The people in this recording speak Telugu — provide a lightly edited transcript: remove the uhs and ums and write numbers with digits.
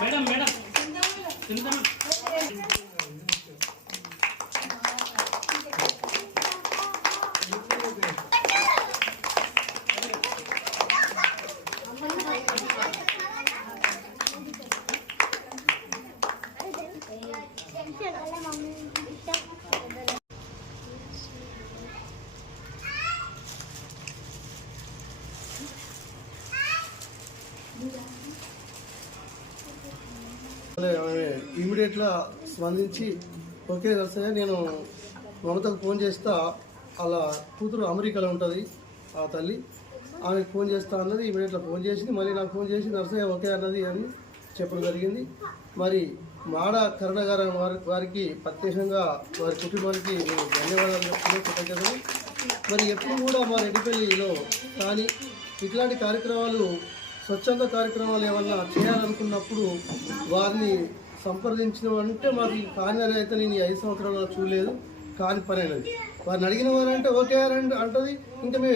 మేడం మేడం ఇమీడియట్గా స్పందించి ఓకే నర్సయ్య నేను మమతకు ఫోన్ చేస్తా, అలా కూతురు అమెరికాలో ఉంటుంది ఆ తల్లి, ఆమెకు ఫోన్ చేస్తా అన్నది. ఇమీడియట్గా ఫోన్ చేసింది, మళ్ళీ నాకు ఫోన్ చేసి నర్సయ్య ఓకే అన్నది అని చెప్పడం జరిగింది. మరి మాడ కరుణ గారు వారికి ప్రత్యేకంగా వారి కుటుంబానికి నేను ధన్యవాదాలు చెప్తున్నాను, కృతజ్ఞతలు. మరి ఎప్పుడు కూడా మా రెడ్డిపల్లిలో కానీ ఇట్లాంటి కార్యక్రమాలు స్వచ్ఛంద కార్యక్రమాలు ఏమన్నా చేయాలనుకున్నప్పుడు వారిని సంప్రదించినామంటే మాకు కాని అని అయితే నేను 5 సంవత్సరాలు చూడలేదు. కాని పని అనేది వారిని అడిగిన వారంటే ఓకే అని అంటది. ఇంకా మేము